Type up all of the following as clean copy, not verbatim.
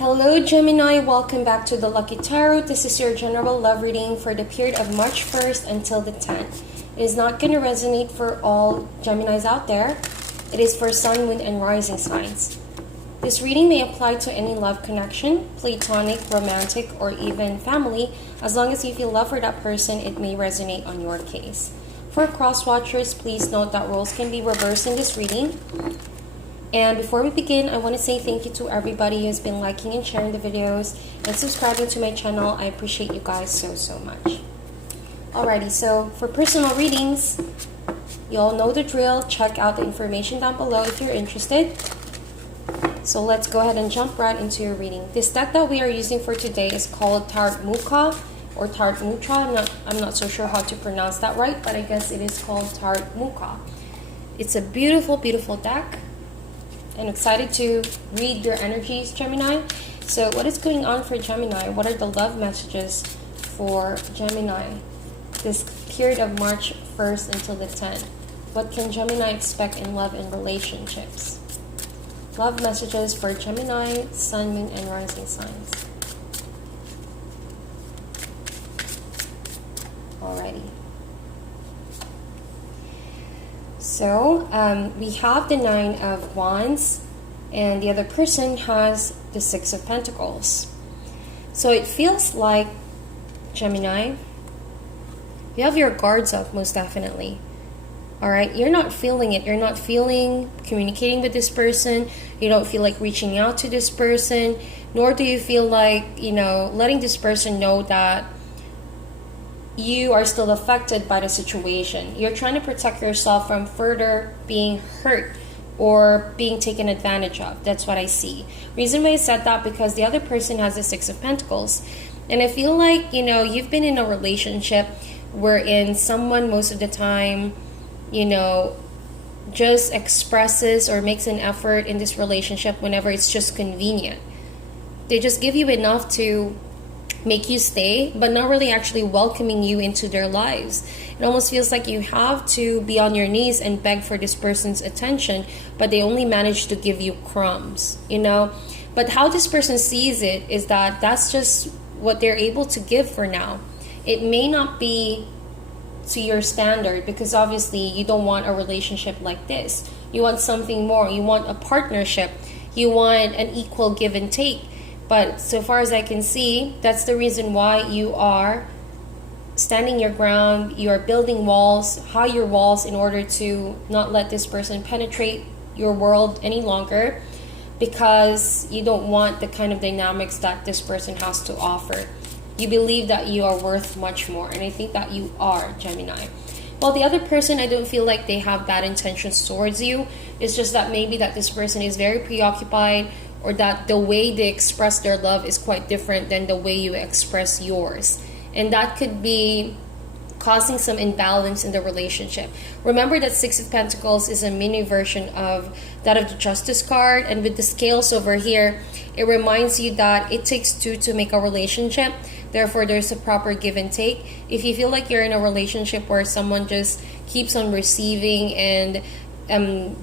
Hello Gemini, welcome back to the Lucky Tarot. This is your general love reading for the period of March 1st until the 10th. It is not going to resonate for all Geminis out there. It is for Sun, Moon, and Rising signs. This reading may apply to any love connection, platonic, romantic, or even family. As long as you feel love for that person, it may resonate on your case. For cross watchers, please note that roles can be reversed in this reading. And before we begin, I want to say thank you to everybody who's been liking and sharing the videos and subscribing to my channel. I appreciate you guys so much. Alrighty, so for personal readings, you all know the drill. Check out the information down below if you're interested. So let's go ahead and jump right into your reading. This deck that we are using for today is called Tarot Muka or Tarot Mutra. I'm not so sure how to pronounce that right, but I guess it is called Tarot Muka. It's a beautiful deck. I'm excited to read your energies, Gemini. So what is going on for Gemini? What are the love messages for Gemini this period of March 1st until the 10th? What can Gemini expect in love and relationships? Love messages for Gemini, Sun, Moon, and Rising signs. Alrighty. So, we have the Nine of Wands, and the other person has the Six of Pentacles. So it feels like, Gemini, you have your guards up, most definitely. Alright, you're not feeling it. You're not feeling communicating with this person. You don't feel like reaching out to this person, nor do you feel like, letting this person know that you are still affected by the situation. You're trying to protect yourself from further being hurt or being taken advantage of. That's what I see. Reason why I said that, because the other person has the Six of Pentacles. And I feel like, you've been in a relationship wherein someone most of the time, just expresses or makes an effort in this relationship whenever it's just convenient. They just give you enough to make you stay, but not really actually welcoming you into their lives. It almost feels like you have to be on your knees and beg for this person's attention, but they only manage to give you crumbs, But how this person sees it is that that's just what they're able to give for now. It may not be to your standard, because obviously you don't want a relationship like this. You want something more. You want a partnership. You want an equal give and take. But so far as I can see, that's the reason why you are standing your ground. You are building walls, higher walls, in order to not let this person penetrate your world any longer, because you don't want the kind of dynamics that this person has to offer. You believe that you are worth much more, and I think that you are, Gemini. Well, the other person, I don't feel like they have bad intentions towards you. It's just that maybe that this person is very preoccupied, or that the way they express their love is quite different than the way you express yours. And that could be causing some imbalance in the relationship. Remember that Six of Pentacles is a mini version of that of the Justice card. And with the scales over here, it reminds you that it takes two to make a relationship. Therefore, there's a proper give and take. If you feel like you're in a relationship where someone just keeps on receiving and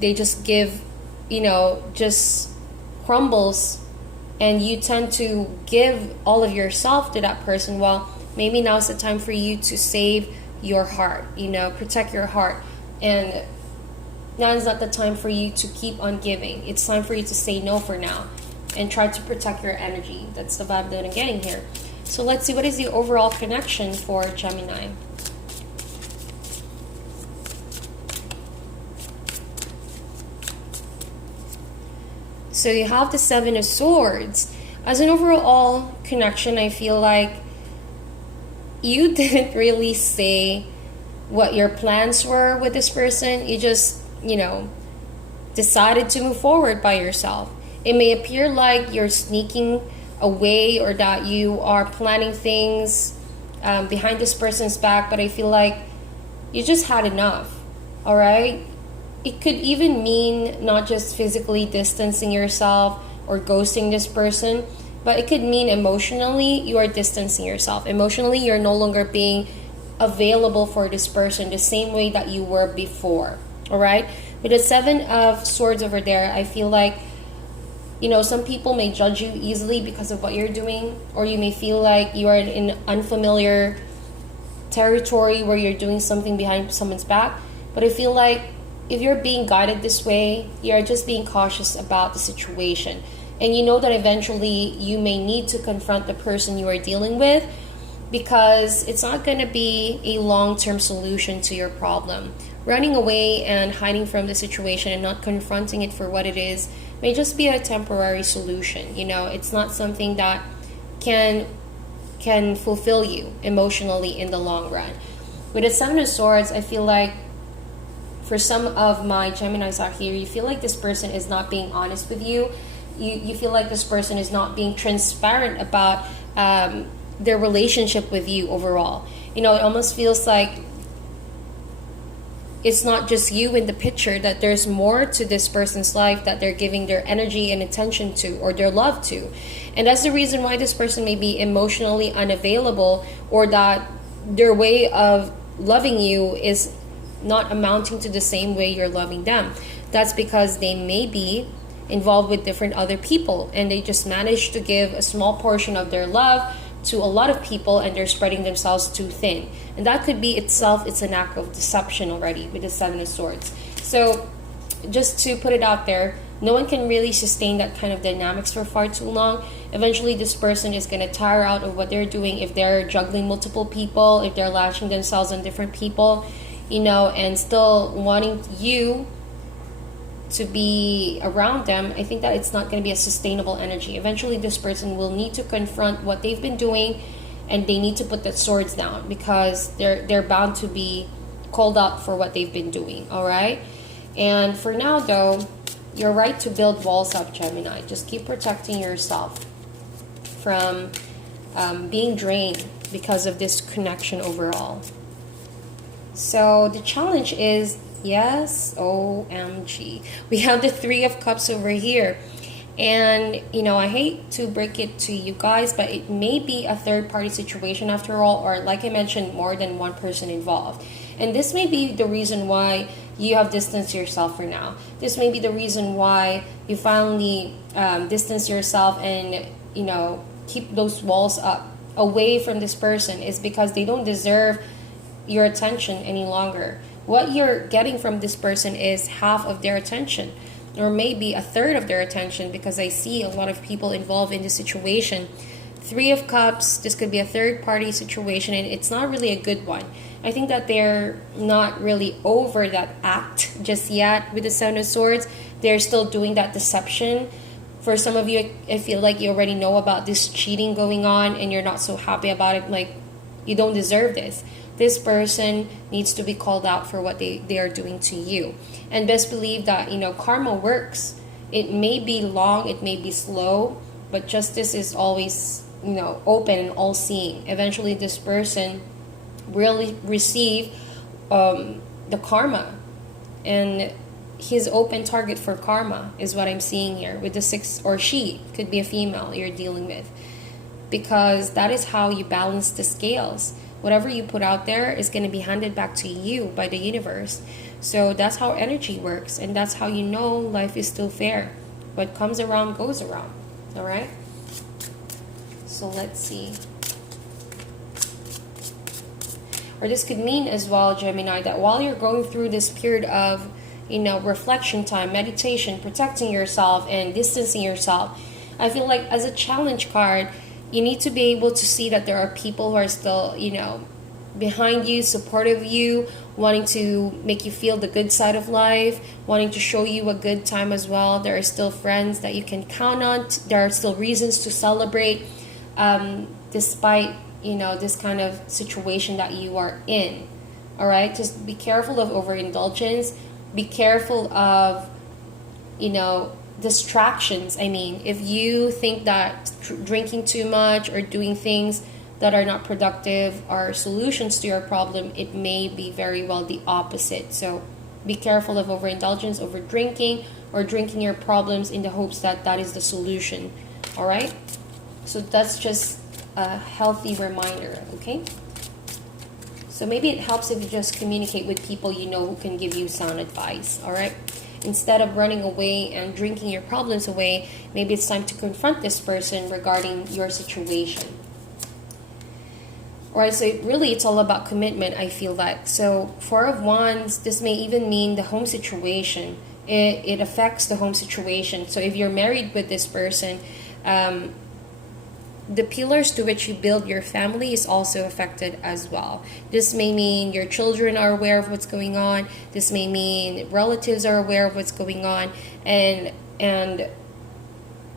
they just give, just crumbles, and you tend to give all of yourself to that person, well, maybe now's the time for you to save your heart, protect your heart. And now is not the time for you to keep on giving. It's time for you to say no for now and try to protect your energy. That's the vibe that I'm getting here. So let's see, what is the overall connection for Gemini? So you have the Seven of Swords. As an overall connection, I feel like you didn't really say what your plans were with this person. You just, decided to move forward by yourself. It may appear like you're sneaking away or that you are planning things behind this person's back, but I feel like you just had enough, all right? It could even mean not just physically distancing yourself or ghosting this person, but it could mean emotionally you are distancing yourself. Emotionally, you're no longer being available for this person the same way that you were before, all right? With the Seven of Swords over there, I feel like You know, some people may judge you easily because of what you're doing, or you may feel like you are in unfamiliar territory where you're doing something behind someone's back. But I feel like if you're being guided this way, you're just being cautious about the situation. And you know that eventually you may need to confront the person you are dealing with, because it's not going to be a long-term solution to your problem. Running away and hiding from the situation and not confronting it for what it is may just be a temporary solution. You know, it's not something that can fulfill you emotionally in the long run. With the Seven of Swords, I feel like for some of my Geminis out here, you feel like this person is not being honest with you. You feel like this person is not being transparent about their relationship with you overall. You know, it almost feels like it's not just you in the picture, that there's more to this person's life that they're giving their energy and attention to, or their love to. And that's the reason why this person may be emotionally unavailable, or that their way of loving you is not amounting to the same way you're loving them. That's because they may be involved with different other people, and they just manage to give a small portion of their love to a lot of people, and they're spreading themselves too thin. And that could be itself, it's an act of deception already with the Seven of Swords. So just to put it out there, no one can really sustain that kind of dynamics for far too long. Eventually this person is going to tire out of what they're doing if they're juggling multiple people, if they're lashing themselves on different people, you know, and still wanting you to be around them. I think that it's not going to be a sustainable energy. Eventually this person will need to confront what they've been doing, and they need to put the swords down, because they're bound to be called out for what they've been doing. All right, and for now though, you're right to build walls up, Gemini. Just keep protecting yourself from being drained because of this connection overall. So the challenge is, yes, OMG, we have the Three of Cups over here. And, you know, I hate to break it to you guys, but it may be a third-party situation after all, or like I mentioned, more than one person involved. And this may be the reason why you have distanced yourself for now. This may be the reason why you finally distance yourself and, you know, keep those walls up away from this person, is because they don't deserve your attention any longer. What you're getting from this person is half of their attention, or maybe a third of their attention, because I see a lot of people involved in this situation. Three of Cups, this could be a third party situation, and it's not really a good one. I think that they're not really over that act just yet with the Seven of Swords. They're still doing that deception. For some of you, I feel like you already know about this cheating going on, and you're not so happy about it. Like, you don't deserve this. This person needs to be called out for what they are doing to you. And best believe that, you know, karma works. It may be long, it may be slow, but justice is always, you know, open and all-seeing. Eventually this person will receive the karma, and his open target for karma is what I'm seeing here with the Six, or she could be a female you're dealing with, because that is how you balance the scales. Whatever you put out there is going to be handed back to you by the universe. So that's how energy works, and that's how you know life is still fair. What comes around goes around. All right? So let's see. Or this could mean as well, Gemini, that while you're going through this period of, you know, reflection time, meditation, protecting yourself and distancing yourself, I feel like as a challenge card, you need to be able to see that there are people who are still, you know, behind you, supportive of you, wanting to make you feel the good side of life, wanting to show you a good time as well. There are still friends that you can count on. There are still reasons to celebrate, despite, you know, this kind of situation that you are in. All right? Just be careful of overindulgence. Be careful of, you know, distractions. I mean, if you think that drinking too much or doing things that are not productive are solutions to your problem, it may be very well the opposite. So be careful of overindulgence, over drinking, or drinking your problems in the hopes that that is the solution. All right? So that's just a healthy reminder, okay? So maybe it helps if you just communicate with people you know who can give you sound advice. All right? instead of running away and drinking your problems away, maybe it's time to confront this person regarding your situation. Alright, so really it's all about commitment, I feel like. So 4 of Wands, this may even mean the home situation. It affects the home situation. So if you're married with this person, the pillars to which you build your family is also affected as well. This may mean your children are aware of what's going on. This may mean relatives are aware of what's going on. And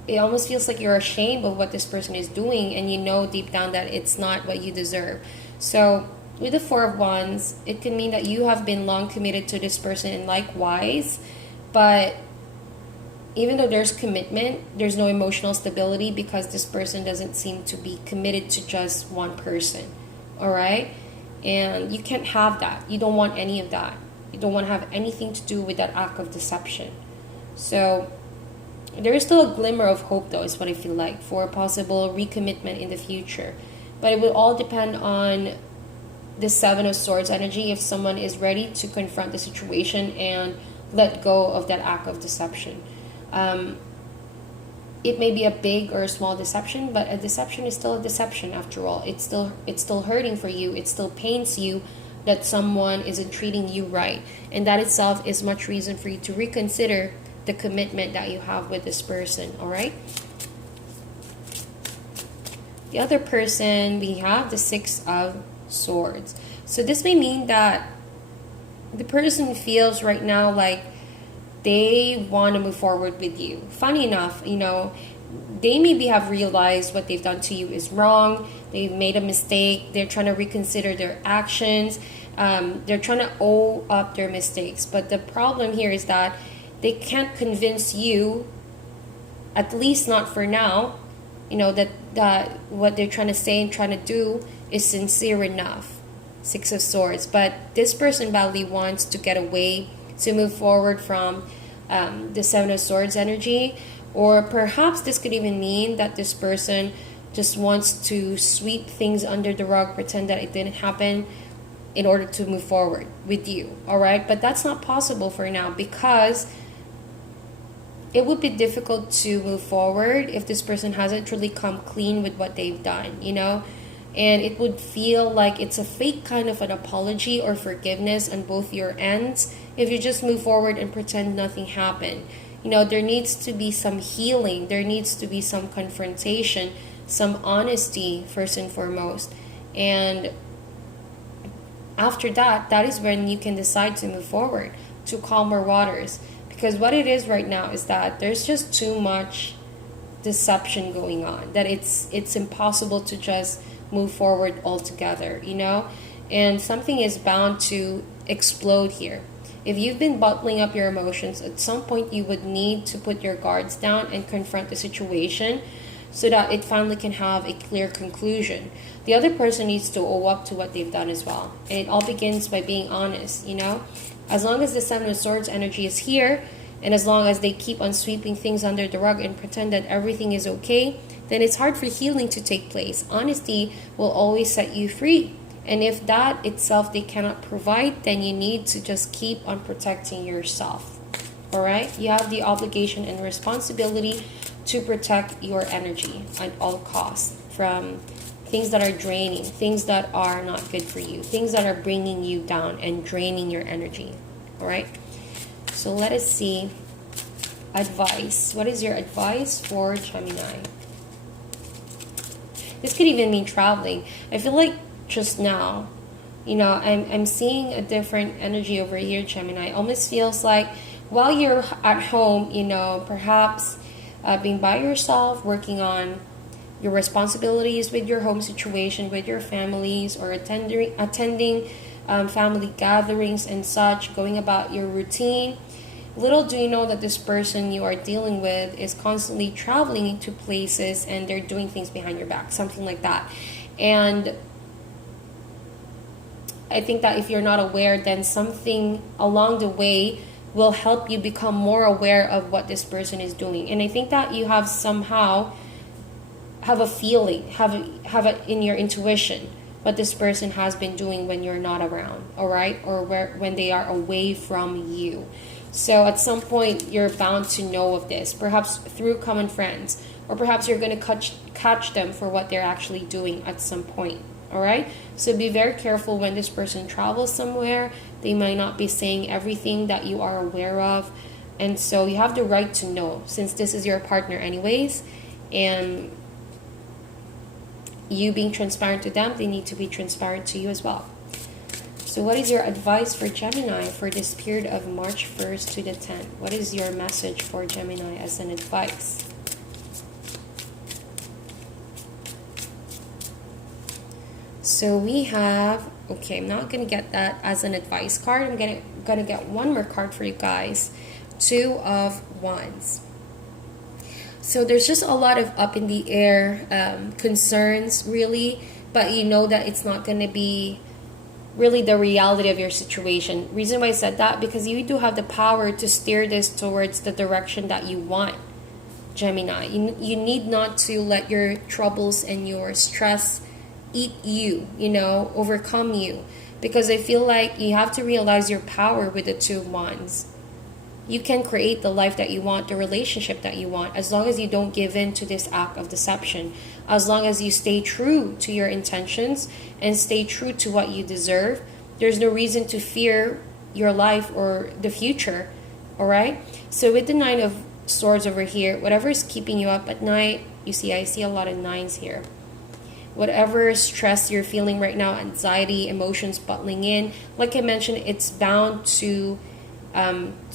it almost feels like you're ashamed of what this person is doing, and you know deep down that it's not what you deserve. So with the 4 of Wands, it can mean that you have been long committed to this person, and likewise, but even though there's commitment, there's no emotional stability because this person doesn't seem to be committed to just one person. All right? And you can't have that. You don't want any of that. You don't want to have anything to do with that act of deception. So there is still a glimmer of hope, though, is what I feel like, for a possible recommitment in the future. But it will all depend on the 7 of Swords energy, if someone is ready to confront the situation and let go of that act of deception. It may be a big or a small deception, but a deception is still a deception after all. It's still hurting for you. It still pains you that someone isn't treating you right. And that itself is much reason for you to reconsider the commitment that you have with this person, all right? The other person, we have the 6 of Swords. So this may mean that the person feels right now like they want to move forward with you. Funny enough, they maybe have realized what they've done to you is wrong. They've made a mistake. They're trying to reconsider their actions. They're trying to own up their mistakes. But the problem here is that they can't convince you, at least not for now, that what they're trying to say and trying to do is sincere enough. 6 of Swords. But this person badly wants to get away, to move forward from the 7 of Swords energy. Or perhaps this could even mean that this person just wants to sweep things under the rug, pretend that it didn't happen in order to move forward with you. All right? But that's not possible for now, because it would be difficult to move forward if this person hasn't really come clean with what they've done, And it would feel like it's a fake kind of an apology or forgiveness on both your ends if you just move forward and pretend nothing happened. There needs to be some healing. There needs to be some confrontation, some honesty first and foremost. And after that, that is when you can decide to move forward to calmer waters. Because what it is right now is that there's just too much deception going on, that it's impossible to just move forward altogether, and something is bound to explode here. If you've been bottling up your emotions, at some point you would need to put your guards down and confront the situation so that it finally can have a clear conclusion. The other person needs to owe up to what they've done as well. And it all begins by being honest, As long as the 7 of Swords energy is here, and as long as they keep on sweeping things under the rug and pretend that everything is okay, then it's hard for healing to take place. Honesty will always set you free. And if that itself they cannot provide, then you need to just keep on protecting yourself. All right? You have the obligation and responsibility to protect your energy at all costs from things that are draining, things that are not good for you, things that are bringing you down and draining your energy. All right? So let us see. Advice. What is your advice for Gemini? This could even mean traveling. I feel like just now, I'm seeing a different energy over here, Gemini. Almost feels like while you're at home, perhaps being by yourself, working on your responsibilities with your home situation, with your families, or attending family gatherings and such, going about your routine. Little do you know that this person you are dealing with is constantly traveling to places and they're doing things behind your back, something like that. And I think that if you're not aware, then something along the way will help you become more aware of what this person is doing. And I think that you have somehow have a feeling, have it in your intuition what this person has been doing when you're not around, all right? Or when they are away from you. So at some point, you're bound to know of this, perhaps through common friends, or perhaps you're going to catch them for what they're actually doing at some point. All right? So be very careful when this person travels somewhere. They might not be saying everything that you are aware of. And so you have the right to know, since this is your partner anyways. And you being transparent to them, they need to be transparent to you as well. So what is your advice for Gemini for this period of March 1st to the 10th? What is your message for Gemini as an advice? So we have, okay, I'm not going to get that as an advice card. I'm going to get one more card for you guys. 2 of Wands. So there's just a lot of up in the air concerns, really, but you know that it's not going to be really the reality of your situation. Reason why I said that, because you do have the power to steer this towards the direction that you want, Gemini. You need not to let your troubles and your stress eat you, overcome you, because I feel like you have to realize your power with the 2 of Wands. You can create the life that you want, the relationship that you want, as long as you don't give in to this act of deception. As long as you stay true to your intentions and stay true to what you deserve, there's no reason to fear your life or the future. All right? So with the 9 of Swords over here, whatever is keeping you up at night, I see a lot of 9s here. Whatever stress you're feeling right now, anxiety, emotions bottling in, like I mentioned, it's bound to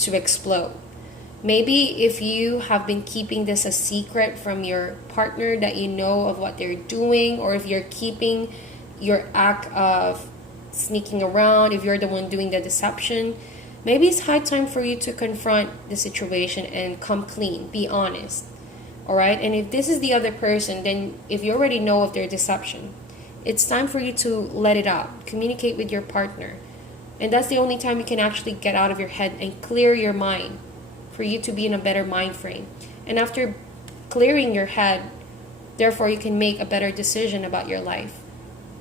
explode. Maybe if you have been keeping this a secret from your partner, that you know of what they're doing, or if you're keeping your act of sneaking around, if you're the one doing the deception, maybe it's high time for you to confront the situation and come clean, be honest. All right? And if this is the other person, then if you already know of their deception, it's time for you to let it out. Communicate with your partner. And that's the only time you can actually get out of your head and clear your mind, for you to be in a better mind frame. And after clearing your head, therefore you can make a better decision about your life.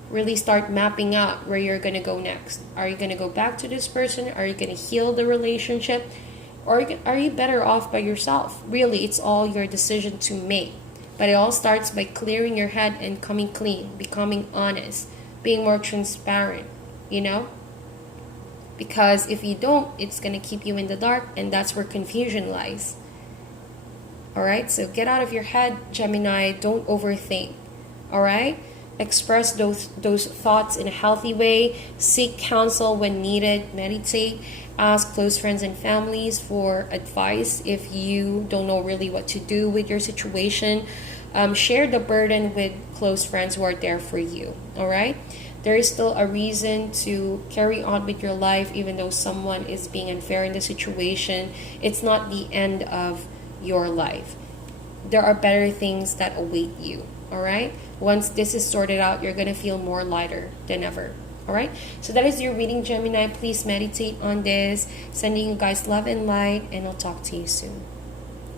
Really start mapping out where you're going to go next. Are you going to go back to this person? Are you going to heal the relationship? Or are you better off by yourself? Really, it's all your decision to make. But it all starts by clearing your head and coming clean, becoming honest, being more transparent, Because if you don't, it's going to keep you in the dark, and that's where confusion lies. All right? So get out of your head, Gemini. Don't overthink. All right? Express those thoughts in a healthy way. Seek counsel when needed. Meditate. Ask close friends and families for advice if you don't know really what to do with your situation. Share the burden with close friends who are there for you. All right? There is still a reason to carry on with your life, even though someone is being unfair in the situation. It's not the end of your life. There are better things that await you. All right? Once this is sorted out, you're going to feel more lighter than ever. All right? So that is your reading, Gemini. Please meditate on this. Sending you guys love and light, and I'll talk to you soon.